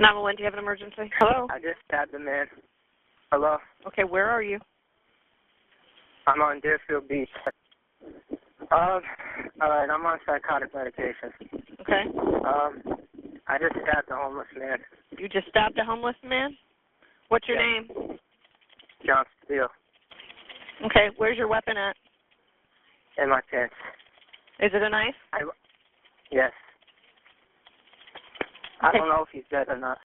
911, do you have an emergency? Hello? I just stabbed a man. Hello? Okay, where are you? I'm on Deerfield Beach. Alright, I'm on psychotic medication. Okay. I just stabbed a homeless man. You just stabbed a homeless man? What's your name? John Stabile. Okay, where's your weapon at? In my pants. Is it a knife? Yes. Okay. I don't know if he's dead or not.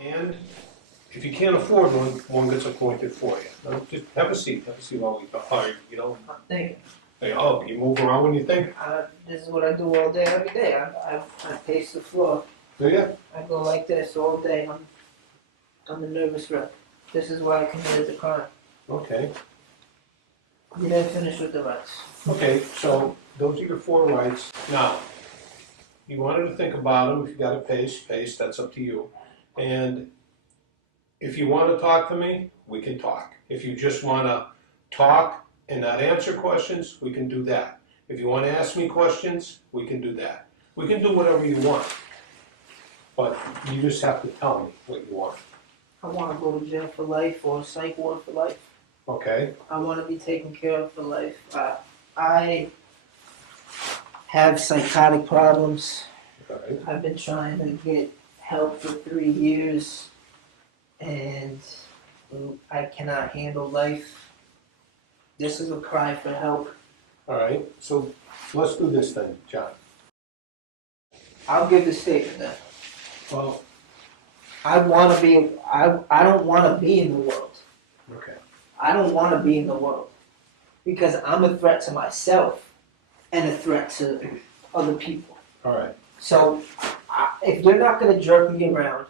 And if you can't afford one gets appointed for you. Now, just have a seat while we talk. Oh, you know, I'm thinking. hey, oh, you move around when you think? This is what I do all day, every day. I pace the floor. Do you? I go like this all day. I'm a nervous wreck. This is why I committed the crime. Okay. You didn't finish with the rights. Okay, so those are your 4 rights. Now, you wanted to think about them. If you got to pace, that's up to you. And if you want to talk to me, we can talk. If you just want to talk and not answer questions, we can do that. If you want to ask me questions, we can do that. We can do whatever you want. But you just have to tell me what you want. I want to go to jail for life or psych ward for life. Okay? I want to be taken care of for life. I have psychotic problems. All right. I've been trying to get help for 3 years, and I cannot handle life. This is a cry for help. All right. So let's do this then, John. I'll give the statement then. Well, I want to be. I don't want to be in the world. okay. I don't want to be in the world because I'm a threat to myself and a threat to other people. All right. So if you're not going to jerk me around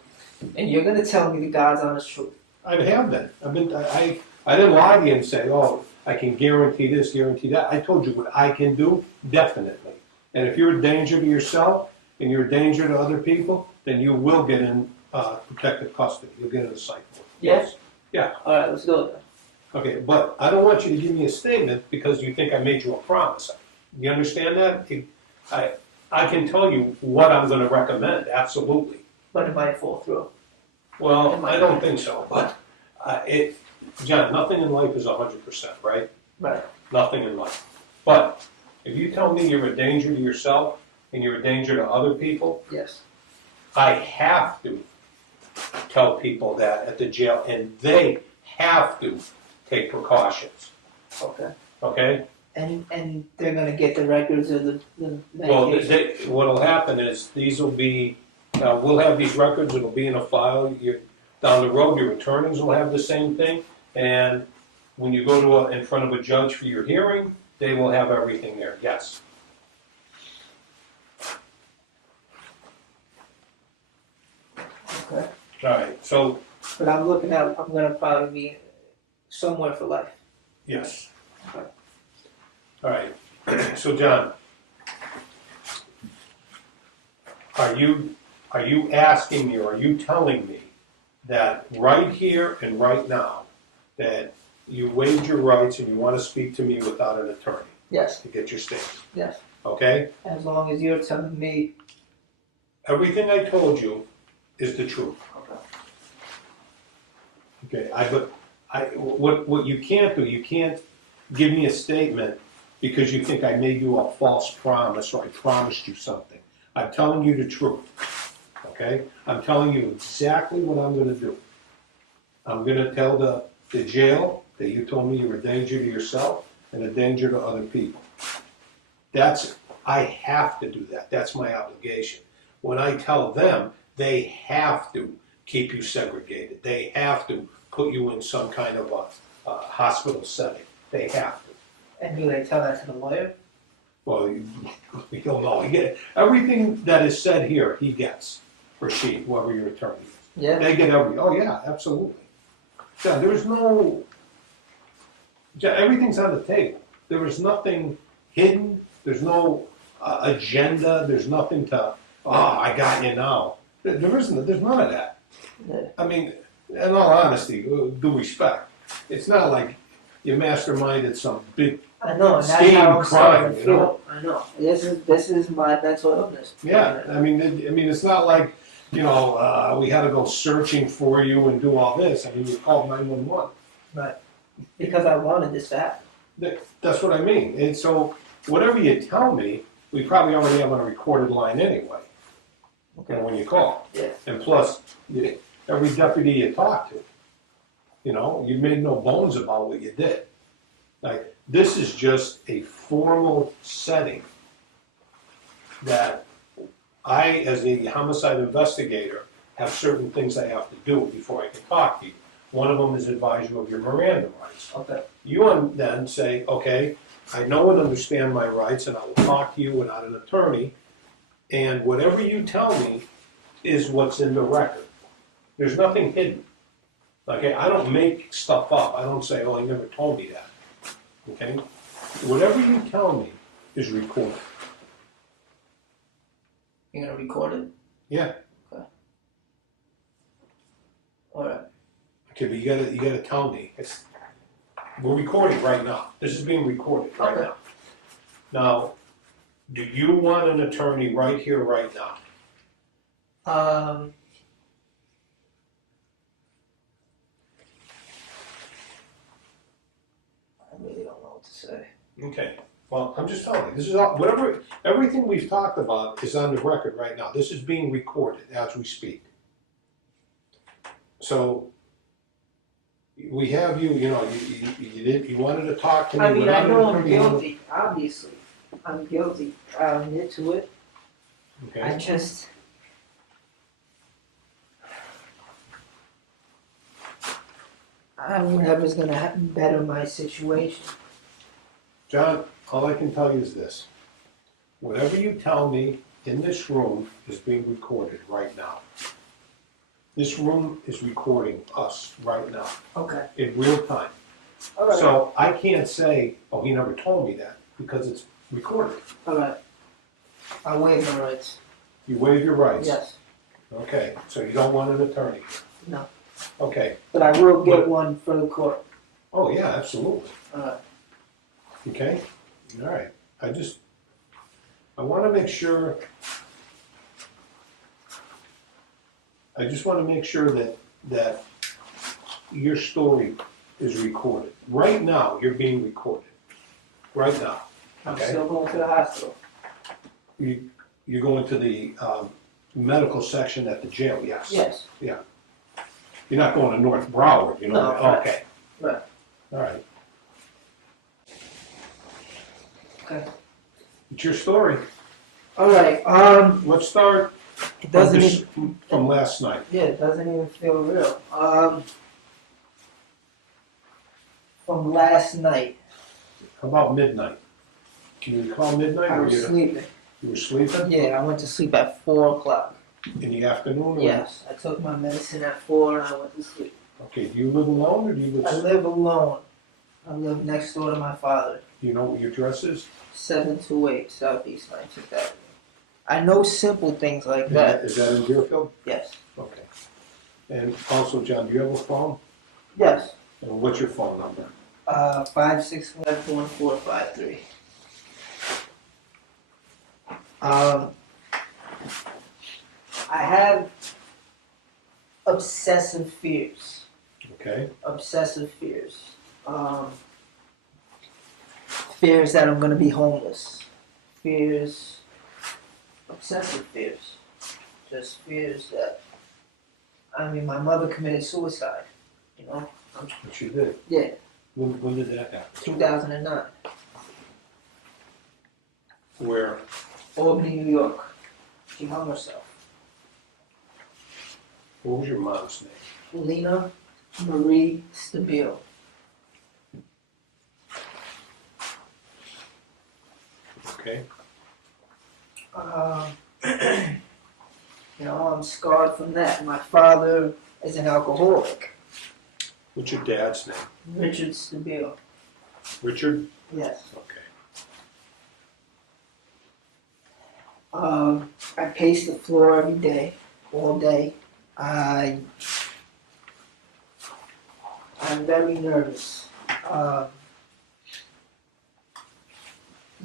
and you're going to tell me the God's honest truth, I'd have that. I didn't lie to you and say, oh, I can guarantee this, guarantee that. I told you what I can do, definitely. And if you're a danger to yourself and you're a danger to other people, then you will get in protective custody. You'll get in a psych ward. Yes? Yeah. All right, let's go then. Okay, but I don't want you to give me a statement because you think I made you a promise. You understand that? I can tell you what I'm going to recommend, absolutely. But it might fall through. Well, I don't think so, but John, nothing in life is 100%, right? Right. Nothing in life. But if you tell me you're a danger to yourself and you're a danger to other people, Yes. I have to tell people that at the jail, and they have to take precautions. Okay. Okay? And they're going to get the records of the Well, medication. what'll happen is these will be, we'll have these records, it'll be in a file. Down the road, your attorneys will have the same thing. And when you go to in front of a judge for your hearing, they will have everything there, yes. Okay. All right, so, But I'm looking at, I'm going to probably be somewhere for life. yes. All right, so John, are you asking me, or are you telling me that right here and right now, that you waived your rights and you want to speak to me without an attorney Yes. to get your statement, Yes. okay? As long as you're telling me. Everything I told you is the truth. Okay. Okay, what you can't do, you can't give me a statement because you think I made you a false promise or I promised you something. I'm telling you the truth, okay? I'm telling you exactly what I'm gonna do. I'm gonna tell the jail that you told me you were a danger to yourself and a danger to other people. I have to do that, that's my obligation. When I tell them, they have to keep you segregated. They have to put you in some kind of a hospital setting. They have to. And do they tell that to the lawyer? Well, he'll know. Everything that is said here, he gets, or she, whoever your attorney is. Yeah. They get oh yeah, absolutely. Yeah, everything's on the table. There is nothing hidden. There's no agenda. There's nothing to, I got you now. There isn't. There's none of that. Yeah. I mean, in all honesty, due respect, it's not like you masterminded some big. I know, and that's Scheme, how I'm starting crime, to you feel. know? I know. This is my mental illness. Yeah, I mean, it's not like, we had to go searching for you and do all this. I mean, we called 911. Right. Because I wanted this to happen. That's what I mean. And so, whatever you tell me, we probably already have on a recorded line anyway. Okay. When you call. Yeah. And plus, every deputy you talk to, you made no bones about what you did. Like, this is just a formal setting that I, as a homicide investigator, have certain things I have to do before I can talk to you. One of them is advise you of your Miranda rights. Okay. You then say, okay, I know and understand my rights, and I will talk to you without an attorney, and whatever you tell me is what's in the record. There's nothing hidden. Okay, I don't make stuff up. I don't say, he never told me that. Okay? Whatever you tell me is recorded. You're gonna record it? Yeah. Okay. Alright. Okay, but you gotta tell me. We're recording right now. This is being recorded right Okay. now. Now, do you want an attorney right here, right now? I really don't know what to say. Okay. Well, I'm just telling you, this is everything we've talked about is on the record right now. This is being recorded as we speak. So, we have you wanted to talk to me. I mean, I without know an I'm attorney. guilty, obviously. I'm guilty. I'll admit to it. Okay. I just... whatever's gonna better my situation. John, all I can tell you is this. Whatever you tell me in this room is being recorded right now. This room is recording us right now, Okay. in real time. Alright. So I can't say, he never told me that, because it's recorded. Alright. I waive my rights. You waive your rights. Yes. Okay, so you don't want an attorney. No. Okay. But I will get one for the court. Oh, yeah, absolutely. Alright. Okay? All right. I want to make sure, I just want to make sure that your story is recorded. Right now, you're being recorded. Right now. I'm Okay? still going to the hospital. You're going to the medical section at the jail, yes? Yes. Yeah. You're not going to North Broward, No, right. Okay. Right. All right. Okay. It's your story. Alright, Let's start it doesn't even, from last night. yeah, it doesn't even feel real. From last night, How about midnight? Can you recall midnight? I Were was you- sleeping. You were sleeping Yeah, I went to sleep at 4 o'clock. in the afternoon? or- Yes, I took my medicine at 4 and I went to sleep. Okay, do you live alone or do you I live, live alone. I live next door to my father. do you know what your address is? 728 Southeast 19th Avenue. I know simple things like Is that. Is that in Deerfield? Yes. Okay. And also, John, do you have a phone? Yes. And what's your phone number? 561-1453. I have obsessive fears. Okay, Obsessive fears. Fears that I'm gonna be homeless. Obsessive fears. Just fears that, my mother committed suicide, what you did? Yeah, When did that happen? 2009, Where? Albany, New York. She hung herself. What was your mom's name? Lena Marie Stabile. Okay, I'm scarred from that. My father is an alcoholic. what's your dad's name? Richard Stabile. Richard? Yes. Okay. I pace the floor every day, all day. I'm very nervous.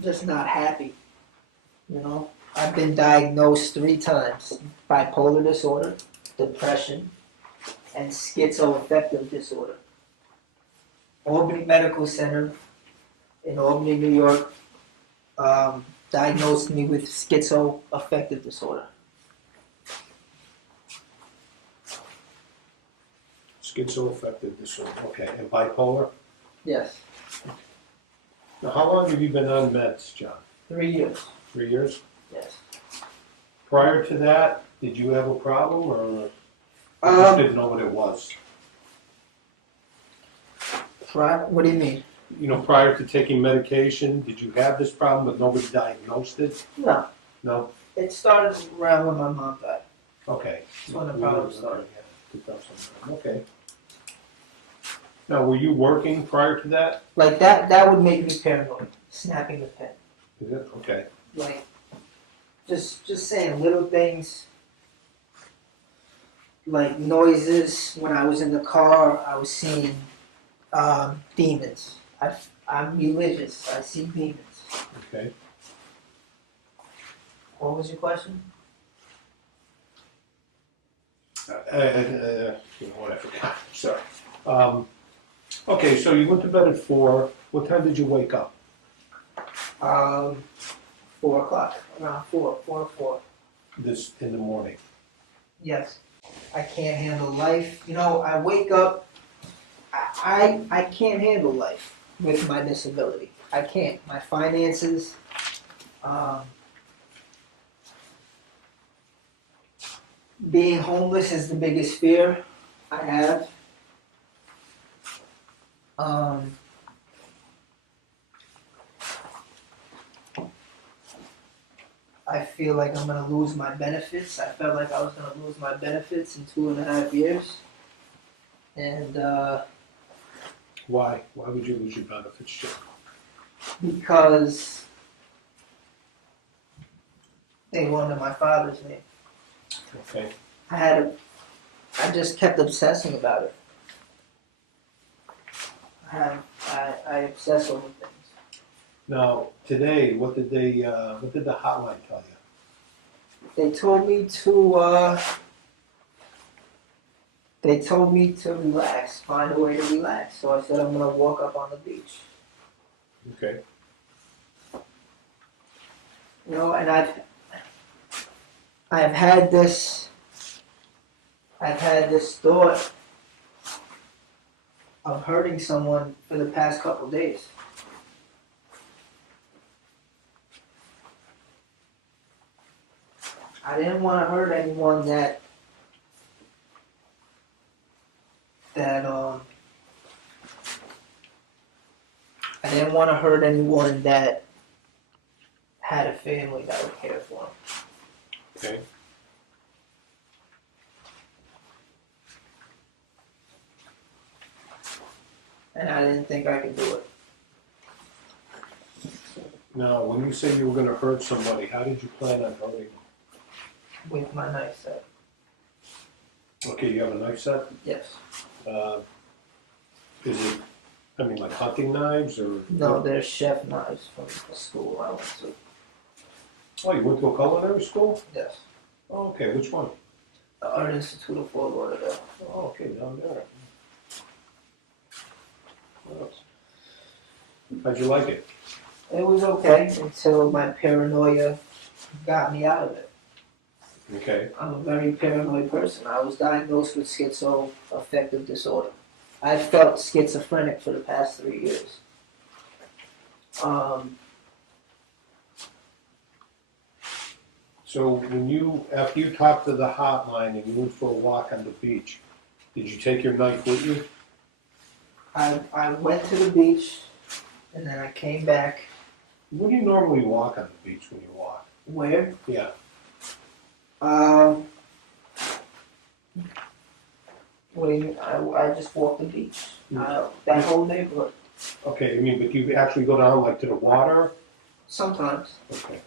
Just not happy. You know, I've been diagnosed 3 times: bipolar disorder, depression, and schizoaffective disorder. Albany Medical Center in Albany, New York, diagnosed me with schizoaffective disorder. Schizoaffective disorder, okay, and bipolar? Yes, Now, how long have you been on meds, John? 3 years. 3 years? Yes. Prior to that, did you have a problem, or you just didn't know what it was? What do you mean? You know, prior to taking medication, did you have this problem, but nobody diagnosed it? No, No? it started around when my mom died. Okay. That's when the problem started. Okay. Now, were you working prior to that? Like that would make me paranoid. Snapping the pen. Is it? Okay. Like, just saying little things. Like noises. When I was in the car, I was seeing demons. I'm religious. I see demons. Okay. What was your question? You know what, I forgot, sorry. Okay, so you went to bed at 4. What time did you wake up? 4 o'clock. Around 4 to 4. This, in the morning? Yes. I can't handle life. You know, I wake up. I can't handle life with my disability. I can't. My finances. Being homeless is the biggest fear I have. I feel like I'm gonna lose my benefits. I felt like I was gonna lose my benefits in 2.5 years. And Why? Why would you lose your benefits, Jim? because they wanted my father's name. Okay. I just kept obsessing about it. I obsess over things. Now, today, what did the hotline tell you? They told me to relax, find a way to relax. So I said I'm gonna walk up on the beach. Okay. You know, and I've had this thought of hurting someone for the past couple days. I didn't want to hurt anyone that I didn't want to hurt anyone that had a family that would care for them. Okay. And I didn't think I could do it. Now, when you say you were going to hurt somebody, how did you plan on hurting them? With my knife set. Okay, you have a knife set? Yes. Is it, I mean, like hunting knives or? No, they're chef knives from the school I went to. Oh, you went to a culinary school? Yes. Oh, okay, which one? The Art Institute of Fort Lauderdale. Oh, okay, down there. Well, how'd you like it? It was okay until my paranoia got me out of it. Okay. I'm a very paranoid person. I was diagnosed with schizoaffective disorder. I felt schizophrenic for the past 3 years. So after you talked to the hotline and you went for a walk on the beach, did you take your knife with you? I went to the beach and then I came back. Where do you normally walk on the beach when you walk? Where? Yeah. What do you mean? I just walked the beach. That whole neighborhood. Okay, I mean, but you actually go down like to the water? Sometimes. Okay.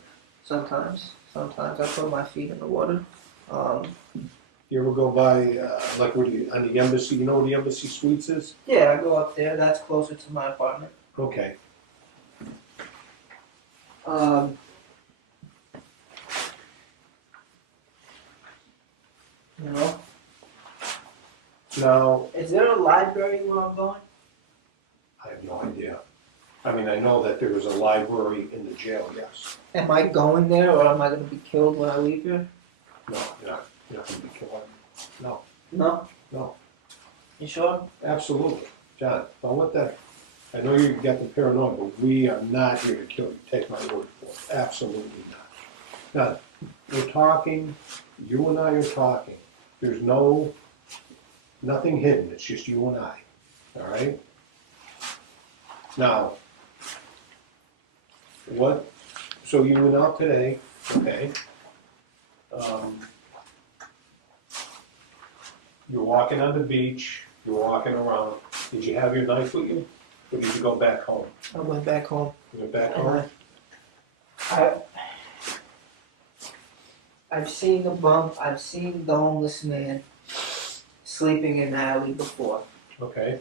Sometimes. Sometimes I put my feet in the water. You ever go by, like, where you, on the Embassy, you know where the Embassy Suites is? Yeah, I go up there. That's closer to my apartment. Okay. You know, Now, is there a library where I'm going? I have no idea. I mean, I know that there is a library in the jail, yes. Am I going there, or am I going to be killed when I leave here? No, you're not gonna be killed. No, No. no, You sure? absolutely. John, don't let that, I know you got the paranoia, but we are not here to kill you. Take my word for it. Absolutely not. Now, we're talking, you and I are talking. There's nothing hidden. It's just you and I. All right? Now, so you went out today, okay? You're walking on the beach, you're walking around. Did you have your knife with you? Or did you go back home? I went back home. You went back And home? I've seen I've seen the homeless man sleeping in the alley before. Okay.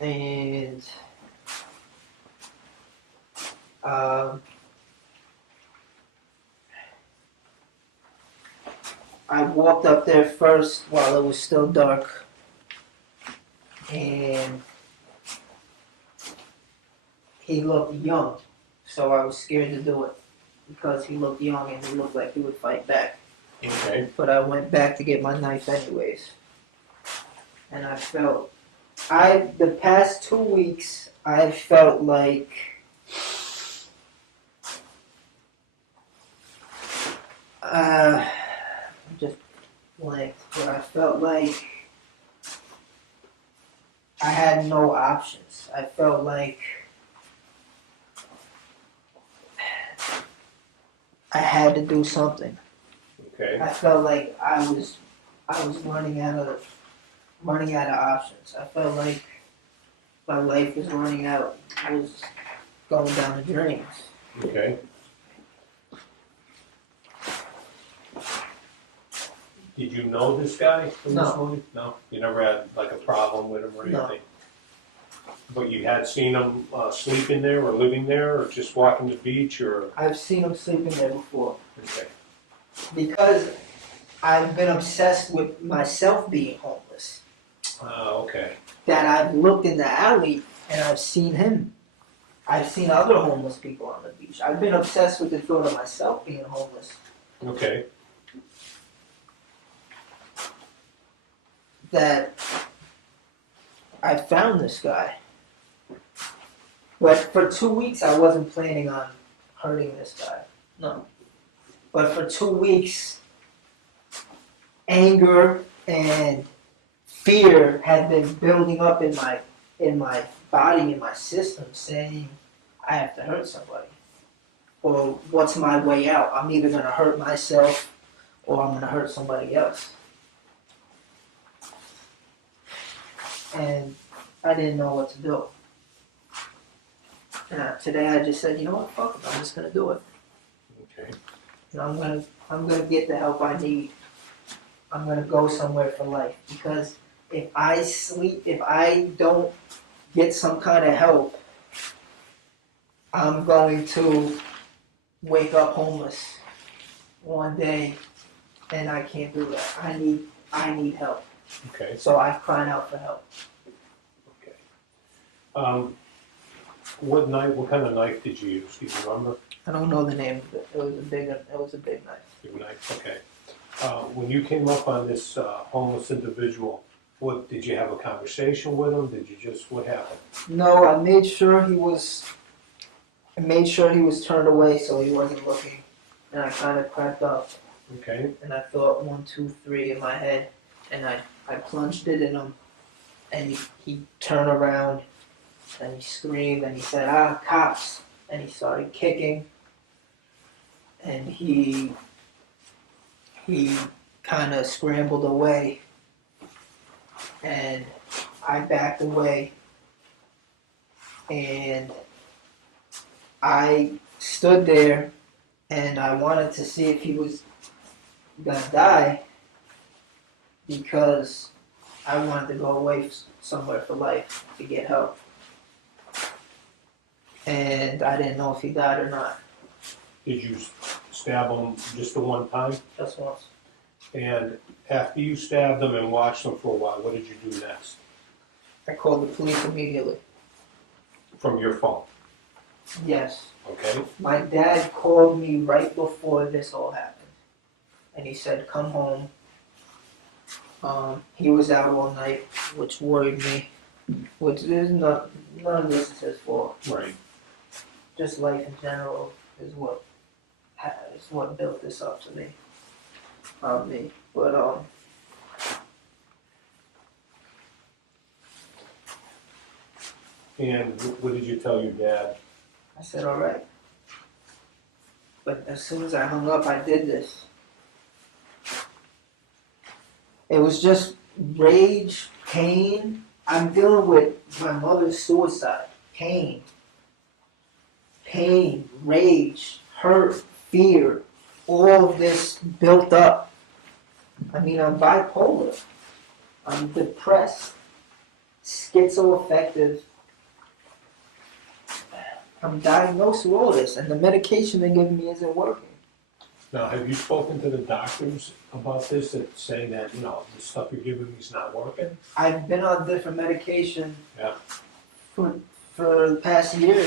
And I walked up there first while it was still dark, and he looked young, so I was scared to do it because he looked young and he looked like he would fight back. Okay. But I went back to get my knife anyways, and the past 2 weeks I felt like I'm just blanked, but I felt like I had no options. I felt like I had to do something. Okay. I felt like I was running out of options. I felt like my life was running out. I was going down the drains. Okay. Did you know this guy from this No. movie? No? You never had like a problem with him or No. anything? But you had seen him sleeping there or living there or just walking the beach or? I've seen him sleeping there before Okay. because I've been obsessed with myself being homeless. Okay. That I've looked in the alley and I've seen him. I've seen other homeless people on the beach. I've been obsessed with the thought of myself being homeless. Okay. That I found this guy. But for 2 weeks I wasn't planning on hurting this guy. No. But for 2 weeks, anger and fear had been building up in my body, in my system, saying I have to hurt somebody. Or what's my way out? I'm either gonna hurt myself or I'm gonna hurt somebody else. And I didn't know what to do. And today I just said, you know what, fuck it, I'm just gonna do it. Okay. And I'm gonna get the help I need. I'm gonna go somewhere for life. Because if I don't get some kind of help, I'm going to wake up homeless one day, and I can't do that. I need help. Okay. So I cried out for help. Okay. What kind of knife did you use? Do you remember? I don't know the name of it. It was a big knife. Big knife. Okay. When you came up on this homeless individual, what did you have a conversation with him? Did you just what happened? No, I made sure he was turned away so he wasn't looking, and I kind of crept up, Okay. and I thought 1, 2, 3 in my head, and I plunged it in him, and he turned around, and he screamed, and he said, "Ah, cops!" and he started kicking, and he kind of scrambled away, and I backed away, and I stood there, and I wanted to see if he was gonna die because I wanted to go away somewhere for life to get help. And I didn't know if he died or not. Did you stab him just the one time? Just once. And after you stabbed him and watched him for a while, what did you do next? I called the police immediately. From your phone, Yes. okay? My dad called me right before this all happened. And he said, come home. He was out all night, which worried me. Which is not, none of this is his fault. Right. Just life in general is what built this up to me. Me. But And what did you tell your dad? I said, all right. But as soon as I hung up, I did this. It was just rage, pain. I'm dealing with my mother's suicide. Pain, rage, hurt, fear. All of this built up. I mean, I'm bipolar. I'm depressed, schizoaffective. I'm diagnosed with all this, and the medication they're giving me isn't working. Now, have you spoken to the doctors about this, that saying that, you know, the stuff you're giving me is not working? I've been on different medication Yeah. for the past year.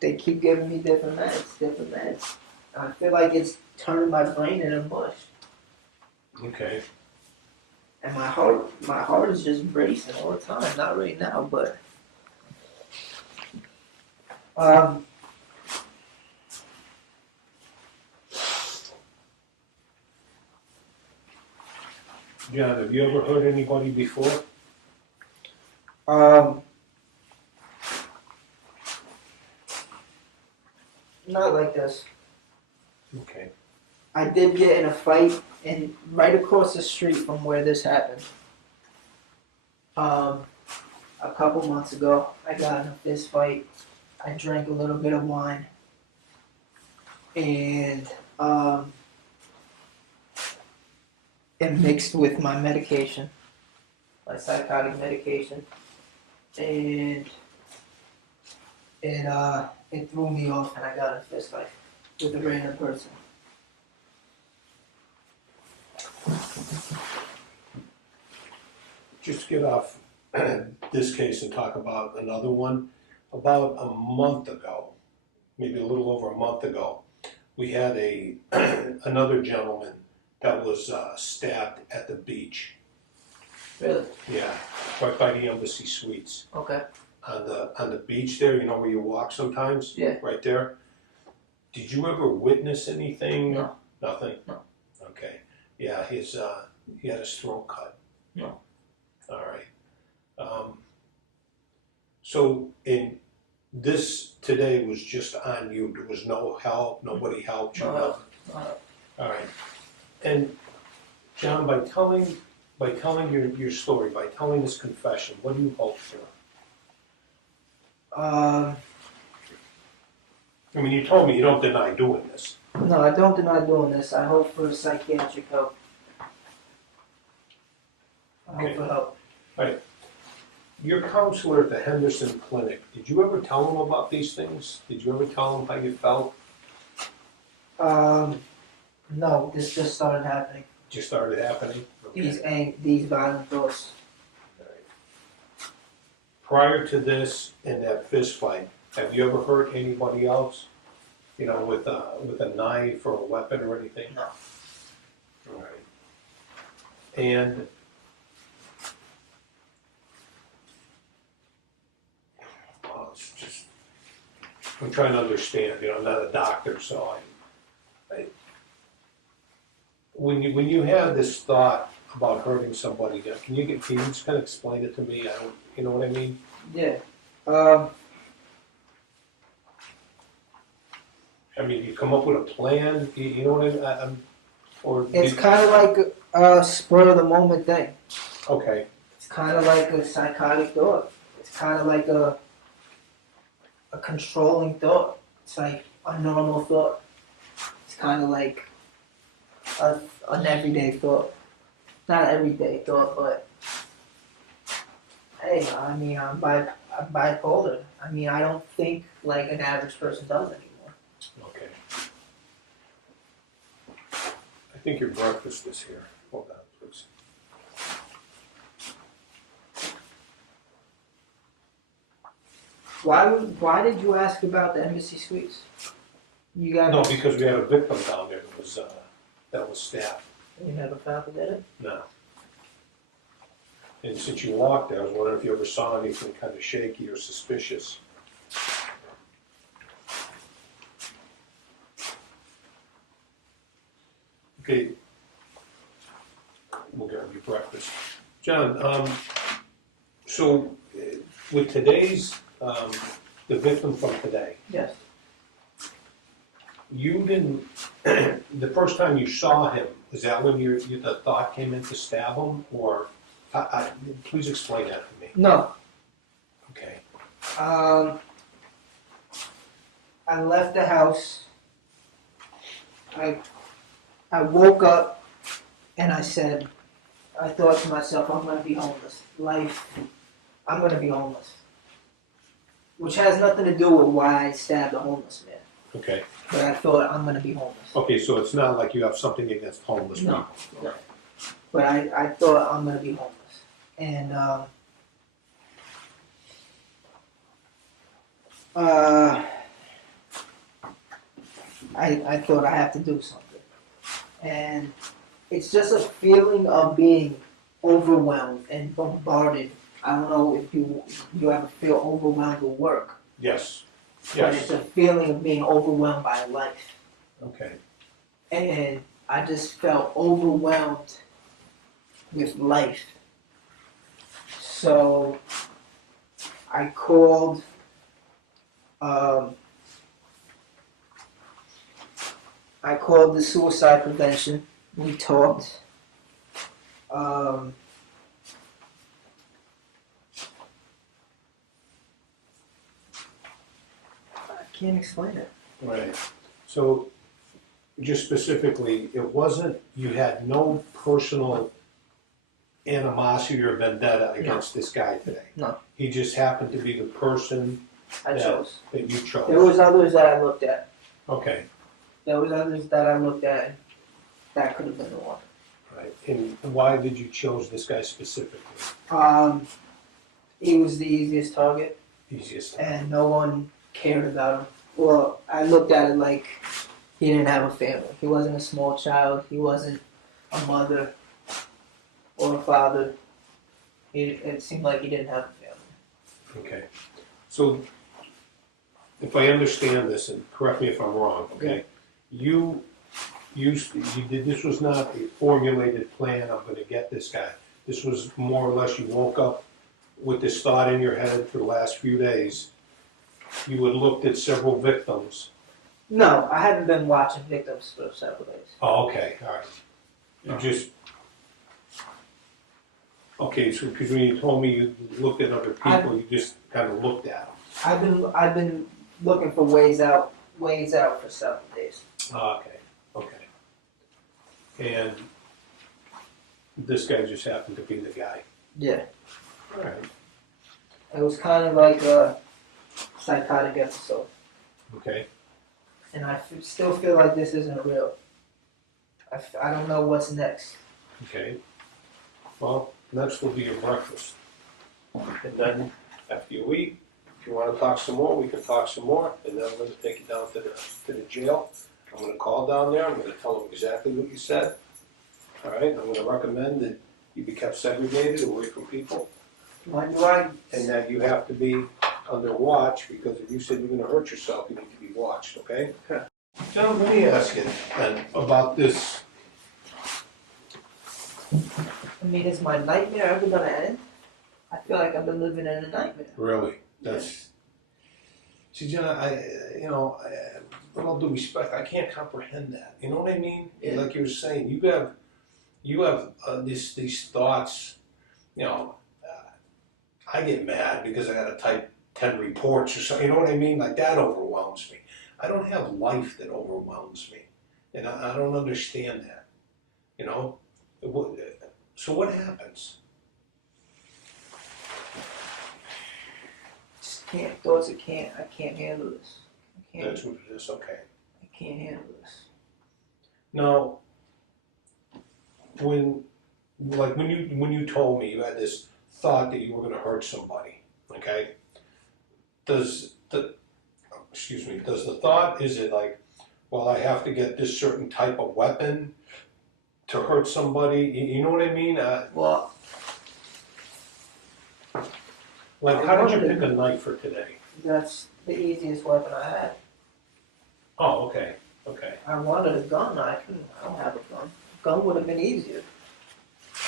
They keep giving me different meds. I feel like it's turning my brain into mush. Okay. And my heart is just racing all the time. Not right now, but John, have you ever hurt anybody before? not like this. Okay. I did get in a fight right across the street from where this happened. A couple months ago, I got in a fist fight. I drank a little bit of wine, and it mixed with my medication, my psychotic medication, and it threw me off, and I got in a fist fight with a random person. Just get off this case and talk about another one. About a month ago, maybe a little over a month ago, we had another gentleman that was stabbed at the beach. Really? Yeah, right by the Embassy Suites. Okay. On the beach there, you know where you walk sometimes? Yeah. Right there. Did you ever witness anything? No. Nothing? No. Okay. Yeah, he had his throat cut. No. All right. So in this today was just on you. There was no help. Nobody helped you. No help. nothing. All right. And John, by telling your story, by telling this confession, what do you hope for? I mean, you told me you don't deny doing this. No, I don't deny doing this. I hope for psychiatric help. I hope for help. Right. Your counselor at the Henderson Clinic, did you ever tell him about these things? Did you ever tell him how you felt? No, this just started happening. Just started happening? Okay. These violent thoughts. Prior to this and that fist fight, have you ever hurt anybody else? You know, with a knife or a weapon or anything? No. All right. And it's just, I'm trying to understand. You know, I'm not a doctor, so when you have this thought about hurting somebody, can you just kind of explain it to me? You know what I mean? Yeah. I mean, you come up with a plan. You know what I'm or It's kind of like a spur of the moment thing. okay. It's kind of like a psychotic thought. It's kind of like a controlling thought. It's like, a normal thought. It's kind of like an everyday thought. Not an everyday thought, but hey, I mean, I'm bipolar. I mean, I don't think like an average person does anymore. Okay. I think your breakfast is here. Hold on, please. Why did you ask about the embassy suites? You got No, because we had a victim down there that was stabbed. You never found the dead? No. And since you walked there, I was wondering if you ever saw anything kind of shaky or suspicious. Okay. We'll grab your breakfast. John, so with today's, the victim from today, Yes. you didn't, the first time you saw him, is that when the thought came in to stab him, or, please explain that to me. No. Okay, I left the house. I woke up and I thought to myself, I'm gonna be homeless. I'm gonna be homeless. Which has nothing to do with why I stabbed a homeless man. okay. But I thought I'm gonna be homeless. Okay, so it's not like you have something against homeless No, people. no. But I thought I'm gonna be homeless. And I thought I have to do something. And it's just a feeling of being overwhelmed and bombarded. I don't know if you ever feel overwhelmed with work. Yes, But it's yes, a feeling of being overwhelmed by life. okay, And I just felt overwhelmed with life. So I called the suicide prevention. We talked. I can't explain it. right. So, just specifically, it wasn't, you had no personal animosity or vendetta against this guy today? No. He just happened to be the person I Yeah. chose. that you chose? There was others that I looked at. Okay, There was others that I looked at. That could have been the one. right. And why did you choose this guy specifically? He was the easiest target, Easiest. and no one cared about him. Well, I looked at it like he didn't have a family. He wasn't a small child. He wasn't a mother or a father. It seemed like he didn't have a family. Okay. So, if I understand this, and correct me if I'm wrong, okay? You did, this was not a formulated plan, I'm gonna get this guy. This was more or less you woke up with this thought in your head for the last few days. You had looked at several victims. No, I haven't been watching victims for several days. Oh, okay, all right. You just, okay, so because when you told me you looked at other people, you just kind of looked at them. I've been looking for ways out for several days. Okay, okay. And this guy just happened to be the guy. Yeah. All right, It was kind of like a psychotic episode. okay. And I still feel like this isn't real. I don't know what's next. Okay. Well, next will be your breakfast. And then after you eat, if you want to talk some more, we can talk some more. And then I'm going to take you down to the jail. I'm going to call down there. I'm going to tell them exactly what you said. All right. I'm going to recommend that you be kept segregated away from people, When do I? and that you have to be under watch, because if you said you're going to hurt yourself, you need to be watched. Okay. Okay. John, let me ask you then about this. I mean, is my nightmare ever gonna end? I feel like I've been living in a nightmare. Really? That's. See, John, with all due respect, I can't comprehend that. You know what I mean? Yeah. Like you were saying, you have these thoughts. You know, I get mad because I got to type 10 reports or something. You know what I mean? Like that overwhelms me. I don't have life that overwhelms me, and I don't understand that. You know, so what happens? Just can't. Thoughts. I can't handle this. I can't. That's what it is. Okay. I can't handle this. Now, when you told me you had this thought that you were going to hurt somebody, okay? Does the thought, is it like, well, I have to get this certain type of weapon to hurt somebody? You know what I mean? Well, Like, how did you pick a knife for today? that's the easiest weapon I had. Oh, okay, okay, I wanted a gun. I don't have a gun. Gun would have been easier.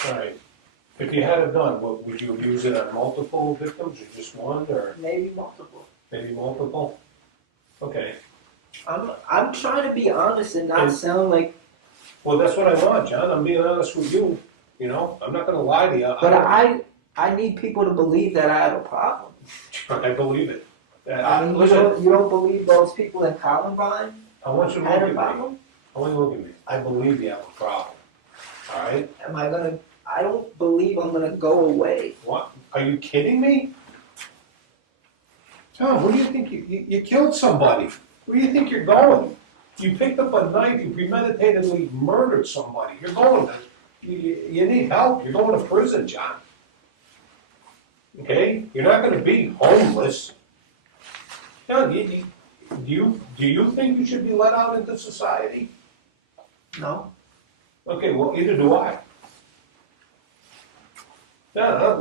all right. If you had a gun, would you use it on multiple victims or just one, or Maybe multiple. maybe multiple? Okay. I'm trying to be honest and not And- sound like. Well, that's what I want, John. I'm being honest with you. You know, I'm not going to lie to you. But I need people to believe that I have a problem. I believe it. I mean, Listen, you don't believe those people in Columbine I want you to had look a at me. problem? I want you to look at me. I believe you have a problem. All right? I don't believe I'm gonna go away. What? Are you kidding me? John, where do you think you killed somebody? Where do you think you're going? You picked up a knife. You premeditatedly murdered somebody. You're going to. You need help. You're going to prison, John. Okay? You're not going to be homeless. John, do you think you should be let out into society? No. Okay, well, either do I. No,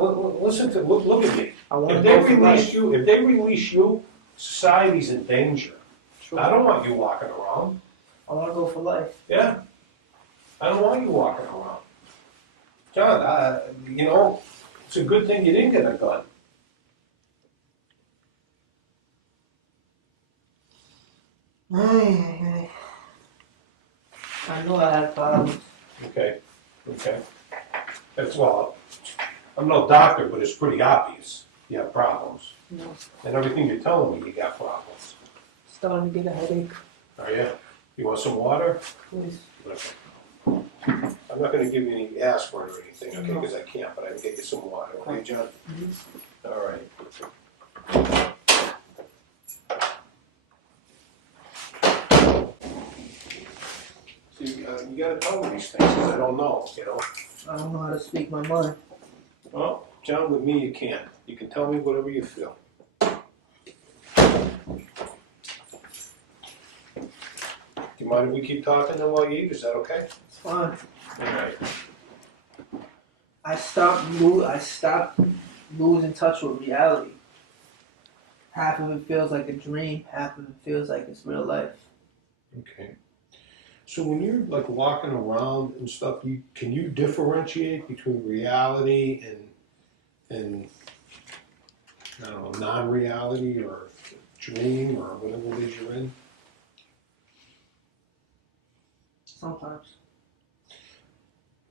look at me. I want If to they go for life. if they release you, society's in danger. Sure. I don't want you walking around. I want to go for life. Yeah, I don't want you walking around. John, you know, it's a good thing you didn't get a gun. I know I have problems. Okay. That's, well, I'm no doctor, but it's pretty obvious you have problems. No. And everything you're telling me, you got problems. Starting to get a headache. Are you? You want some water? Please. Okay. I'm not gonna give you any aspirin or anything, okay, No. because I can't, but I can get you some water, okay, John? Mhm. All right. See, you gotta tell me these things, because I don't know, you know? I don't know how to speak my mind. Well, John, with me, you can. You can tell me whatever you feel. Do you mind if we keep talking then while you eat? Is that okay? It's fine. All right. I stopped losing touch with reality. Half of it feels like a dream, half of it feels like it's real life. Okay. So when you're like walking around and stuff, can you differentiate between reality and I don't know, non-reality or dream or whatever it is you're in? Sometimes.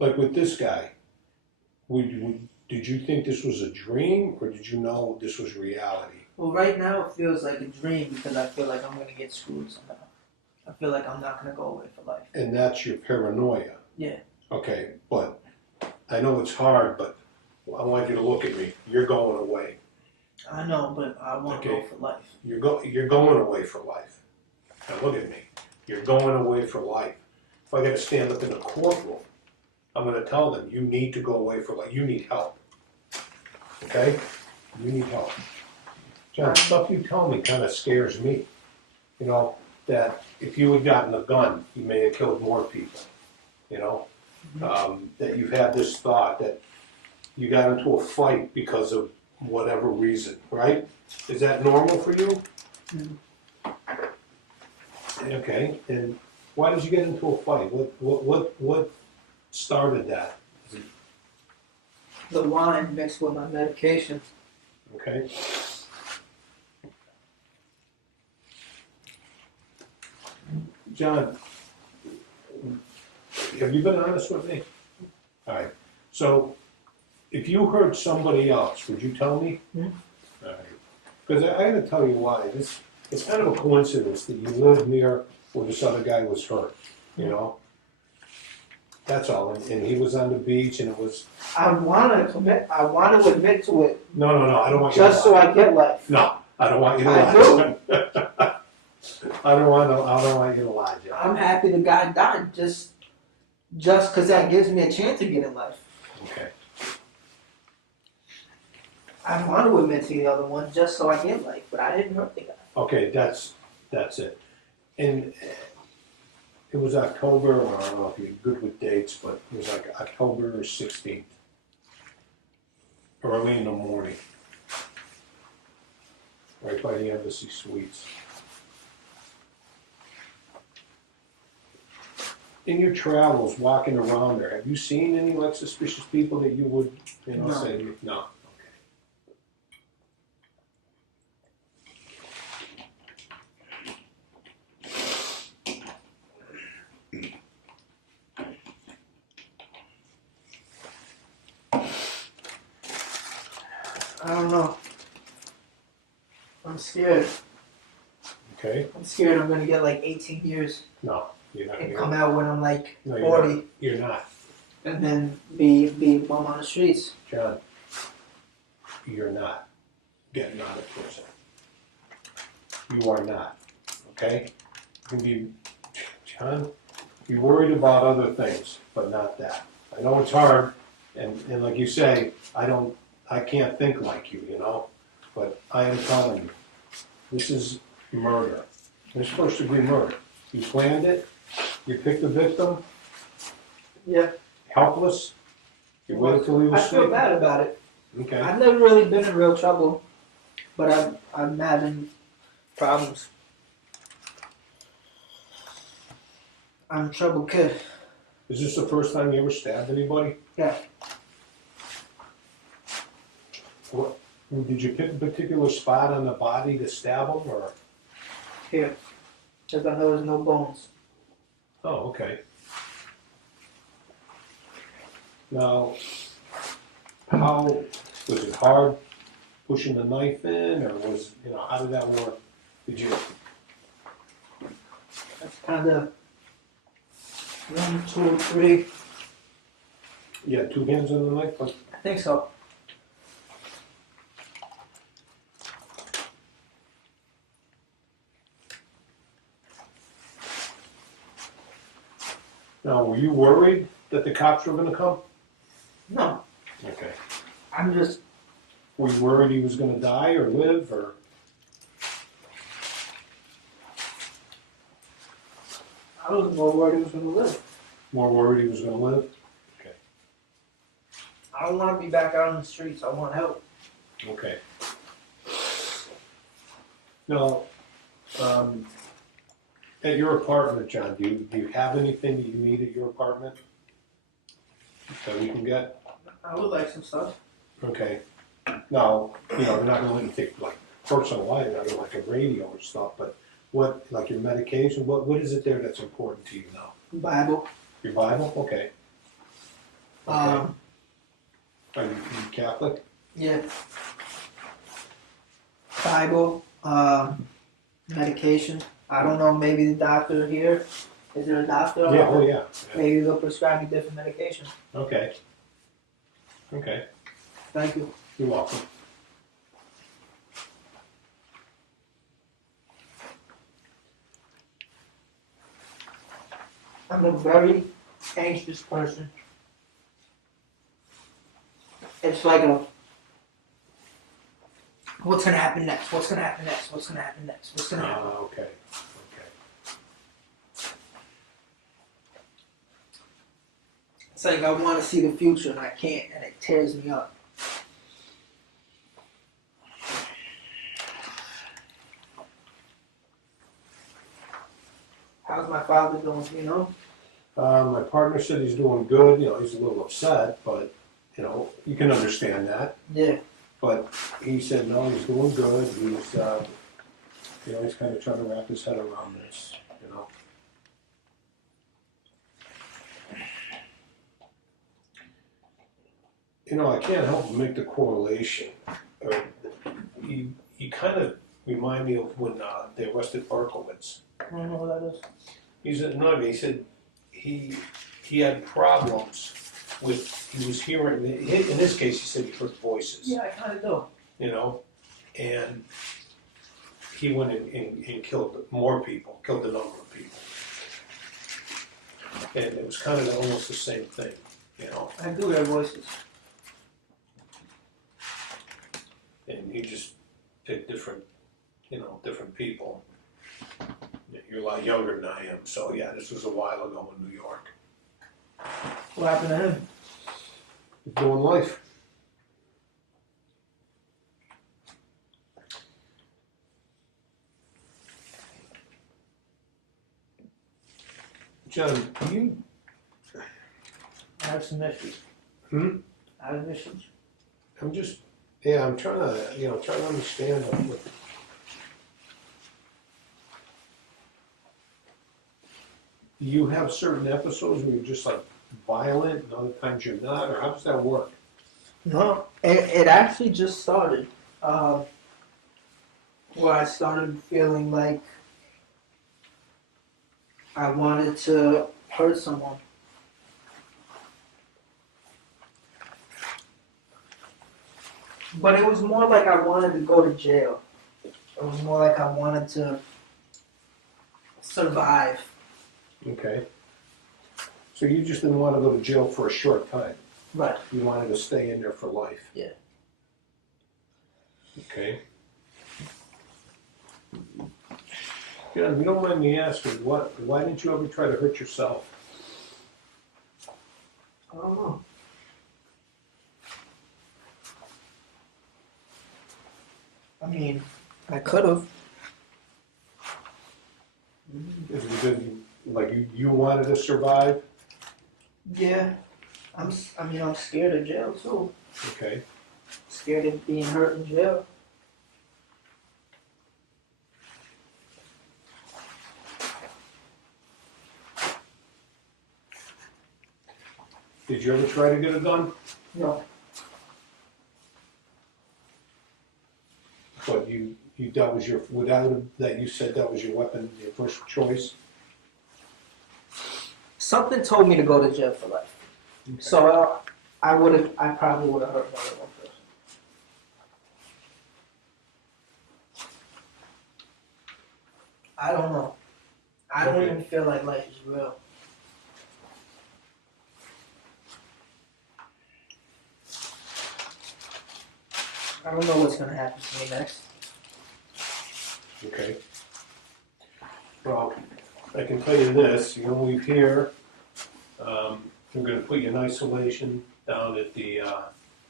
Like with this guy, did you think this was a dream or did you know this was reality? Well, right now it feels like a dream because I feel like I'm going to get screwed somehow. I feel like I'm not going to go away for life. And that's your paranoia. Yeah. Okay, but I know it's hard, but I want you to look at me. You're going away. I know, but I want to Okay. go for life. You're going away for life. Now look at me. You're going away for life. If I got to stand up in the courtroom, I'm going to tell them you need to go away for life. You need help. Okay? You need help. John, stuff you tell me kind of scares me. You know, that if you had gotten a gun, you may have killed more people. You know, that you've had this thought that you got into a fight because of whatever reason, right? Is that normal for you? Okay, and why did you get into a fight? What started that? The wine mixed with my medication. Okay. John, have you been honest with me? All right. So, if you hurt somebody else, would you tell me? Hmm. All right. Because I got to tell you why. it's kind of a coincidence that you live near where this other guy was hurt, you know? That's all, and he was on the beach and it was, I want to admit to it, no, I don't want you to lie. just so I get life. No, I don't want you to I lie. I don't want you to lie, John. I'm happy the guy died, just because that gives me a chance to get in life. Okay. I want to admit to the other one, just so I get life, but I didn't hurt the guy. Okay, that's it. And it was October, or I don't know if you're good with dates, but it was like October 16th. Early in the morning. Right by the Embassy Suites. In your travels, walking around there, have you seen any like suspicious people that you would, No. say, no? I don't know. I'm scared. Okay. I'm scared I'm gonna get like 18 years No, you're not. and come out when I'm like No, 40, You're not, and then be bum on the streets. John. You're not getting out of prison. You are not. Okay. You can be, John. You're worried about other things, but not that. I know it's hard, and like you say, I can't think like you, you know. But I am telling you, this is murder. It's first degree murder. You planned it. You picked the victim. Yeah. Helpless. You waited till he was I asleep. feel bad about it. Okay. I've never really been in real trouble, but I'm having problems. I'm a trouble kid. Is this the first time you ever stabbed anybody? Yeah. What? Did you pick a particular spot on the body to stab them, or? Here. Because I know there's no bones. Oh, okay. Now, how was it hard pushing the knife in, or was how did that work? Did you? That's kind of 1, 2, 3. You had two hands on the knife. I think so. Now, were you worried that the cops were going to come? No, Okay. I'm just. Were you worried he was going to die or live, or? I was more worried he was going to live. More worried he was going to live? Okay. I don't want to be back out on the streets. I want help. Okay. Now, at your apartment, John, do you have anything that you need at your apartment that we can get? I would like some stuff. Okay. Now, they're not going to let you take like personal items, like a radio or stuff, but what, like your medication, what is it there that's important to you now? Bible. Your Bible? Okay. Are you Catholic? Yeah. Bible. Medication. I don't know. Maybe the doctor here. Is there a doctor? Yeah, oh yeah. Maybe they'll prescribe me different medication. Okay. Okay. Thank you. You're welcome. I'm a very anxious person. It's like what's gonna happen next? What's gonna happen next? What's gonna happen next? What's gonna happen? Okay. Okay. It's like I want to see the future and I can't, and it tears me up. How's my father doing? My partner said he's doing good. He's a little upset, but you can understand that. Yeah. But he said no, he's doing good. He's he's kind of trying to wrap his head around this. I can't help but make the correlation. You kind of remind me of when they arrested Berkowitz. I don't know what that is. He's annoyed me. He said he had problems with, he was hearing, in this case, he said he heard voices. Yeah, I kind of do. You know, and he went and killed more people, killed a number of people. And it was kind of almost the same thing, you know, I do hear voices. and you just pick different, you know, different people. You're a lot younger than I am, so yeah, this was a while ago in New York. What happened to him? Doing life. John, you, I have some issues. I have issues. I'm just, yeah, I'm trying to, you know, trying to understand what. Do you have certain episodes where you're just like violent and other times you're not, or how does that work? No, it actually just started. Where I started feeling like I wanted to hurt someone. But it was more like I wanted to go to jail. It was more like I wanted to survive. Okay. So you just didn't want to go to jail for a short time. Right. You wanted to stay in there for life. Yeah. Okay. John, if you don't mind me asking, why didn't you ever try to hurt yourself? I don't know. I mean, I could have. Is it because you wanted to survive? Yeah. I'm scared of jail too. Okay. Scared of being hurt in jail. Did you ever try to get a gun? No. But that was your, without that you said that was your weapon, your first choice? Something told me to go to jail for life. Okay. So I probably would have hurt more than one person. I don't know. I don't Okay. even feel like life is real. I don't know what's gonna happen to me next. Okay. Well, I can tell you this, you know, leave here, we're gonna put you in isolation down at the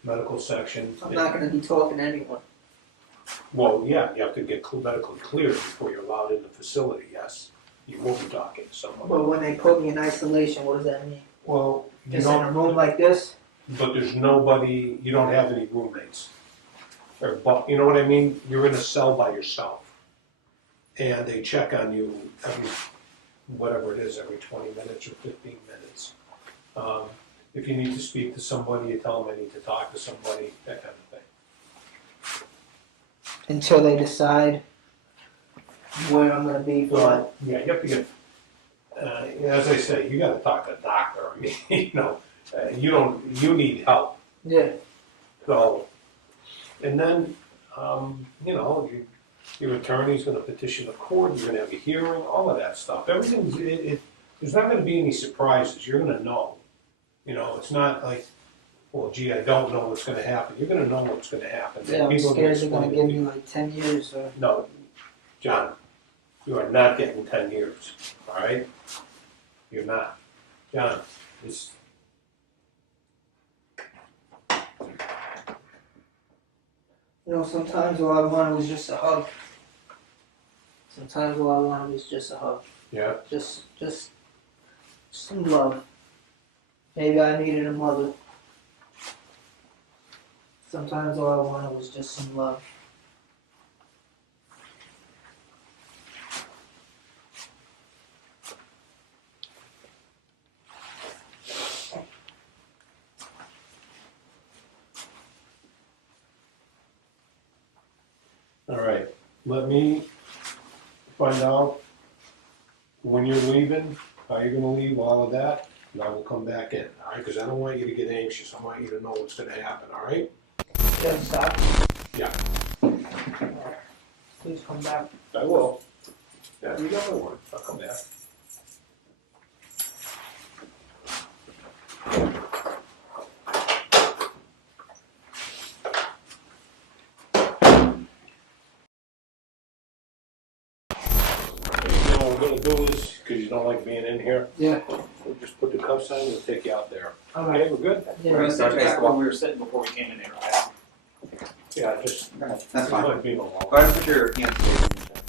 medical section. I'm not gonna be talking to anyone. Well, yeah, you have to get medically cleared before you're allowed in the facility, yes. You will be talking to someone. But when they put me in isolation, what does that mean? Well, you Just in a don't, room like this? but there's nobody, you don't have any roommates. You know what I mean? You're in a cell by yourself. And they check on you every, whatever it is, every 20 minutes or 15 minutes. If you need to speak to somebody, you tell them I need to talk to somebody, that kind of thing. Until they decide where I'm gonna be for Well, yeah, you have to get, as I say, you gotta talk to a doctor. I mean, you know, you need help. Yeah. So, and then, you know, your attorney's gonna petition the court, you're gonna have a hearing, all of that stuff. Everything's, there's not gonna be any surprises, you're gonna know. You know, it's not like, well, gee, I don't know what's gonna happen. You're gonna know what's gonna happen. Yeah, I'm People are scared they're gonna explain it give to me you. like 10 years or... No, John, you are not getting 10 years, all right? You're not. John, this, You know, sometimes all I wanted was just a hug. Sometimes all I wanted was just a hug. yeah, Just some love. Maybe I needed a mother. Sometimes all I wanted was just some love. all right. let me find out when you're leaving, how you're gonna leave, all of that, and I will come back in, all right? Because I don't want you to get anxious. I want you to know what's gonna happen, all right? Just stop. Yeah. Please come back. I will. Yeah, you got my word. I'll come back. You know what we're gonna do is, because you don't like being in here, Yeah. we'll just put the cuffs on and we'll take you out there. Alright. Okay, we're good? Yeah. We're gonna sit back where we were sitting before we came in here, right? Yeah, just, That's fine. like being alone. Go ahead and put your hands facing each other.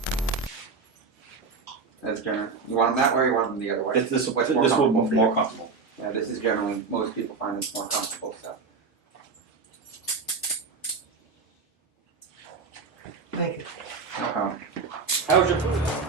That's general. You want them that way or you want them the other way? This What's will more be comfortable for you? more comfortable. Yeah, this is generally, most people find this more comfortable stuff. Thank you. No problem. How was your food?